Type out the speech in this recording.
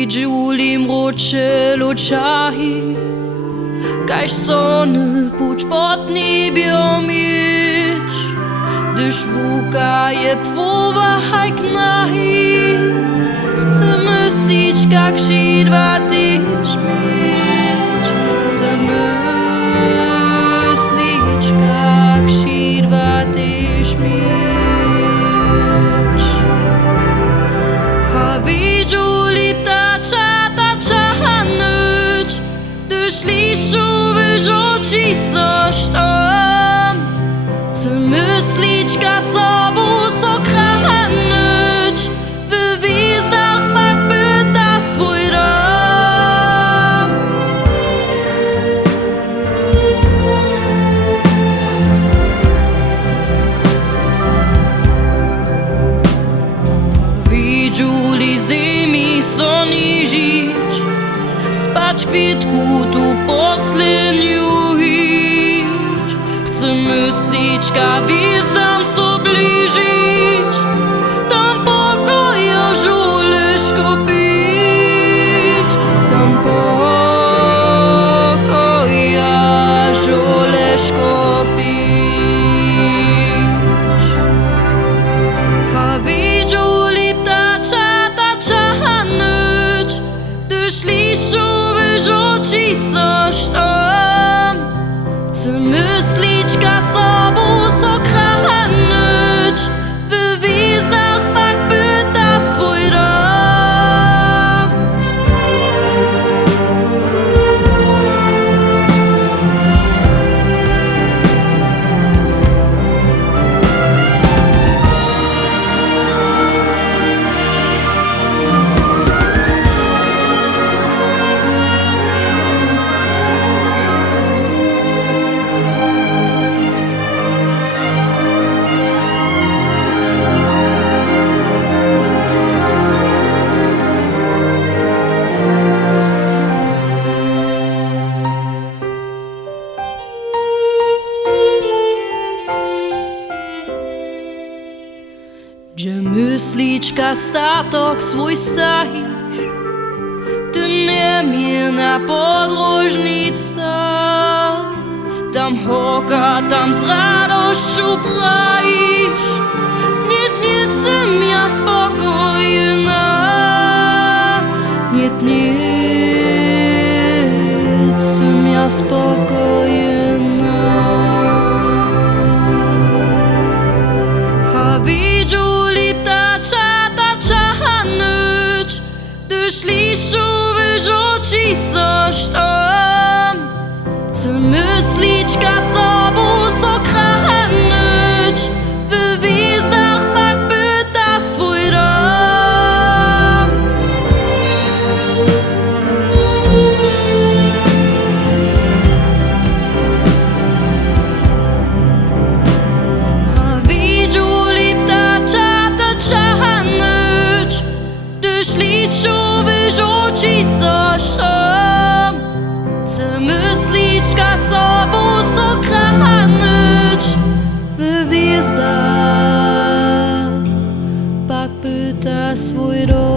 Widzieli mrocze očahy, kaž sonny puč pod nebjem mieć, gdyż wuka je płowa hajknahy. Chcę myślić, jak żydwa tyś mieć. Chcę myślić, jak żydwa tyś mieć. Ha widzieli ptacza, tacza nyć, gdyż lisu wyrzuci coś tam. Chcę myślić, jak sobą sokranyć, w gwizdach pak pyta swój dom. Widzieli zimi soniżyć, spać kwitku tu posledniu hić. Chcę myślić, jak gwizdam so bliżyć, tam pokoja żuleszko pić, tam pokoja żuleszko pić. Ha widzieli ptacza, tacza nyć, gdyż lisu wyrzuci coś tam. Chcę myślić, jak sobą sokranyć, w gwizdach pak pyta swój dom. Gdzie myślić, jak statok swój stawisz, ty nie mnie na podróżnica. Tam hoka, tam z radością praisz, nie chcę ja spokojna, nie chcę ja spokojna. Ha widzieli ptacza, tacza nyć, gdyż lisu wyrzuci coś tam. Chcę myślić, jak sobą sokranyć, w gwizdach pak pyta swój dom. Ha widzieli ptacza, tacza nyć, gdyż lisu wyrzuci coś tam. Chcę myślić, jak sobą sokranyć, w gwizdach pak pyta swój dom.